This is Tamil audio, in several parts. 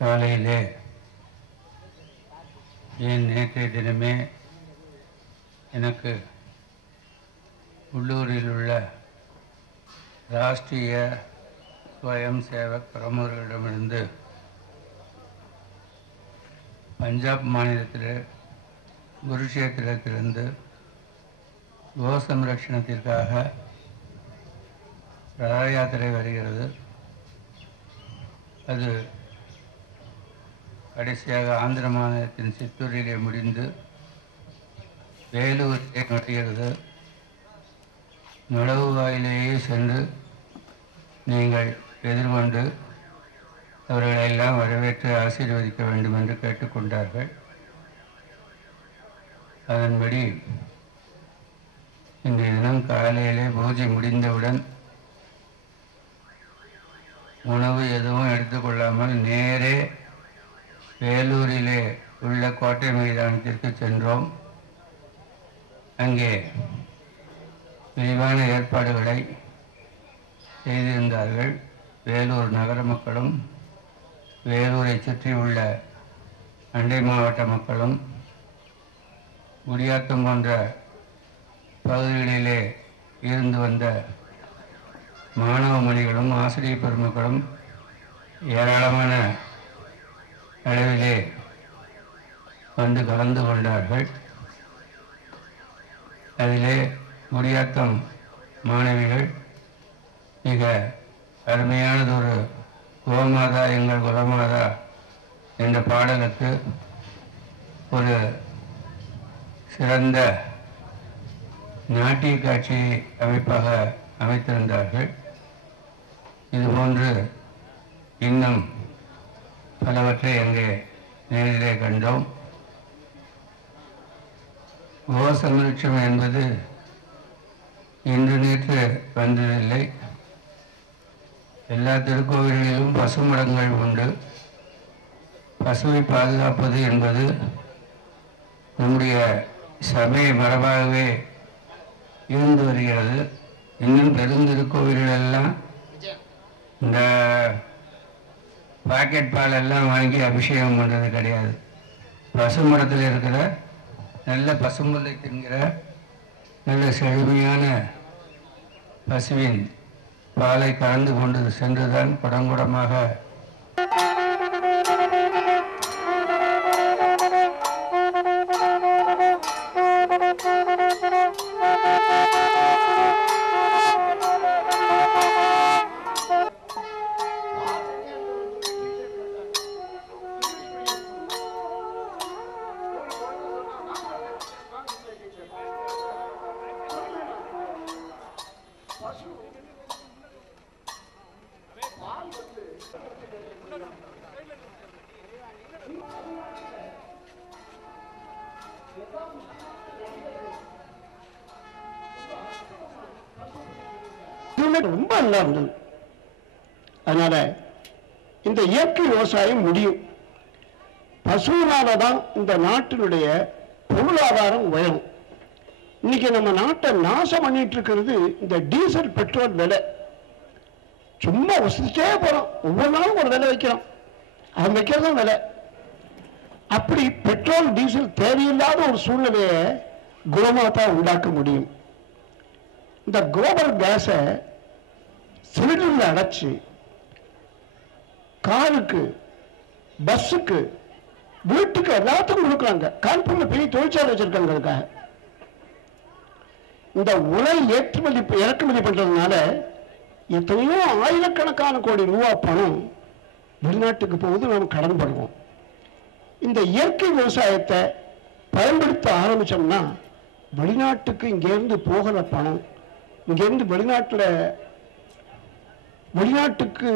காலையிலே ஏன் நேற்றைய தினமே எனக்கு உள்ளூரில் உள்ள ராஷ்டிரிய ஸ்வயம் சேவக் பிரமுகர்களிடமிருந்து பஞ்சாப் மாநிலத்தில் குருஷேத்திரத்திலிருந்து கோ சம்ரட்சணத்திற்காக ரத யாத்திரை வருகிறது. அது கடைசியாக ஆந்திர மாநிலத்தின் சித்தூரிலே முடிந்து வேலூரிலே நுழைகிறது. நுழைவாயிலேயே சென்று நீங்கள் எதிர்கொண்டு அவர்களெல்லாம் வரவேற்று ஆசீர்வதிக்க வேண்டும் என்று கேட்டுக்கொண்டார்கள். அதன்படி இன்றைய தினம் காலையிலே பூஜை முடிந்தவுடன் உணவு எதுவும் எடுத்துக்கொள்ளாமல் நேரே வேலூரிலே உள்ள கோட்டை மைதானத்திற்கு சென்றோம். அங்கே விரிவான ஏற்பாடுகளை செய்திருந்தார்கள். வேலூர் நகர மக்களும் வேலூரை சுற்றியுள்ள அண்டை மாவட்ட மக்களும் குடியாத்தம் போன்ற பகுதிகளிலே இருந்து வந்த மாணவ மணிகளும் ஆசிரியர் பெருமக்களும் ஏராளமான அளவிலே வந்து கலந்து கொண்டார்கள். அதிலே குடியாத்தம் மாணவிகள் மிக அருமையானதொரு கோமாதா எங்கள் குலமாதா என்ற பாடலுக்கு ஒரு சிறந்த நாட்டிய காட்சியை அமைப்பாக அமைத்திருந்தார்கள். இதுபோன்று இன்னும் பலவற்றை அங்கே நேரிலே கண்டோம். கோ சம்ரட்சணம் என்பது இன்று நேற்று வந்ததில்லை. எல்லா திருக்கோவில்களிலும் பசுமடங்கள் உண்டு. பசுவை பாதுகாப்பது என்பது நம்முடைய சமய மரபாகவே இருந்து வருகிறது. இன்னும் பெருந்திருக்கோவிலெல்லாம் இந்த பாக்கெட் பால் எல்லாம் வாங்கி அபிஷேகம் பண்ணுறது கிடையாது. பசுமரத்தில் இருக்கிற நல்ல பசும்புல்லை தின்கிற நல்ல செழுமையான பசுவின் பாலை கலந்து கொண்டு சென்றுதான் குடங்குடமாக ரொம்ப நல்லா இருந்தது. அதனால இந்த இயற்கை விவசாயம் முடியும். பசுவினாலதான் இந்த நாட்டினுடைய பொருளாதாரம் உயரும். இன்னைக்கு நம்ம நாட்டை நாசம் பண்ணிட்டு இருக்கிறது இந்த டீசல் பெட்ரோல் விலை. சும்மா வசதிச்சே போறோம். ஒவ்வொரு நாளும் ஒரு விலை வைக்கிறோம். அது வைக்கிறதும் விலை. அப்படி பெட்ரோல் டீசல் தேவையில்லாத ஒரு சூழ்நிலையை கோமாதா உண்டாக்க முடியும். இந்த கோபர் கேஸை சிலிண்டரில் அடைச்சு காருக்கு, பஸ்ஸுக்கு, வீட்டுக்கு எல்லாத்துக்கும் கொடுக்குறாங்க. கான்பூர்ல பெரிய தொழிற்சாலை வச்சிருக்காங்க. இந்த உலை ஏற்றுமதி இறக்குமதி பண்றதுனால எத்தனையோ ஆயிரக்கணக்கான கோடி ரூபாய் பணம் வெளிநாட்டுக்கு போகுது. நாம் கடன் பண்ணுவோம். இந்த இயற்கை விவசாயத்தை பயன்படுத்த ஆரம்பிச்சோம்னா வெளிநாட்டுக்கு இங்கேருந்து போகிற பணம், இங்கேருந்து வெளிநாட்டுக்கு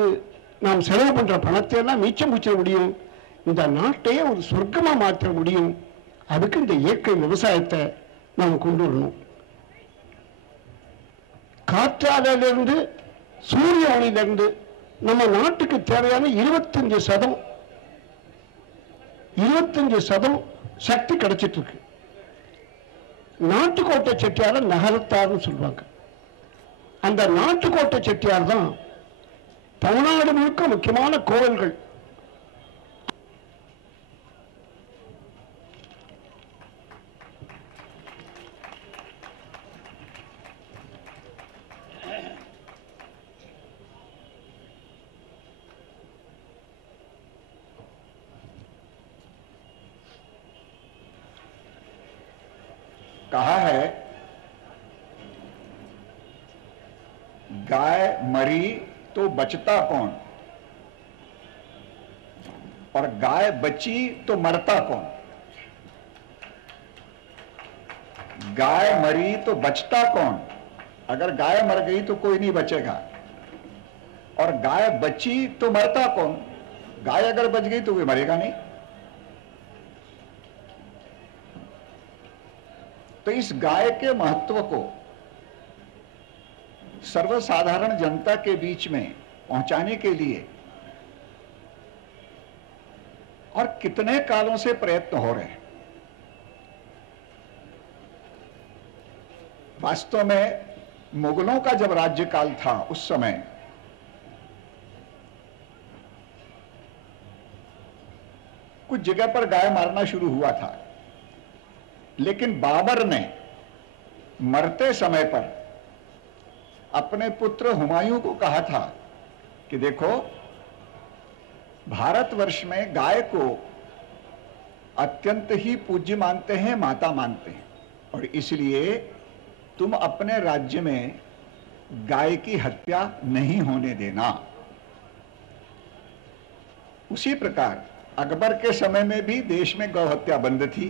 நாம் செலவு பண்ற பணத்தை எல்லாம் மிச்சம் பிடிச்ச முடியும். இந்த நாட்டையே ஒரு சொர்க்கமா மாற்ற முடியும். அதுக்கு இந்த இயற்கை விவசாயத்தை நாம் கொண்டு வரணும். காற்றாலையிலிருந்து, சூரிய ஒளியிலிருந்து நம்ம நாட்டுக்கு தேவையான 25% சக்தி கிடைச்சிட்டு இருக்கு. நாட்டுக்கோட்டை செட்டியார் நகரத்தார்னு சொல்லுவாங்க. அந்த நாட்டுக்கோட்டை செட்டியார் தான் தமிழ்நாடு முழுக்க முக்கியமான கோவில்கள், कहा है गाय मरी तो बचता कौन, और गाय बची तो मरता कौन। गाय मरी तो बचता कौन, अगर गाय मर गई तो कोई नहीं बचेगा, और गाय बची तो मरता कौन, गाय अगर बच गई तो कोई मरेगा नहीं। तो इस गाय के महत्व को सर्वसाधारण जनता के बीच में पहुंचाने के लिए और कितने कालों से प्रयत्न हो रहे हैं। वास्तव में मुगलों का जब राज्यकाल था उस समय कुछ जगह पर गाय मारना शुरू हुआ था, लेकिन बाबर ने मरते समय पर अपने पुत्र हुमायूं को कहा था कि देखो, भारतवर्ष में गाय को अत्यंत ही पूज्य मानते हैं, माता मानते हैं, और इसलिए तुम अपने राज्य में गाय की हत्या नहीं होने देना। उसी प्रकार अकबर के समय में भी देश में गौ हत्या बंद थी,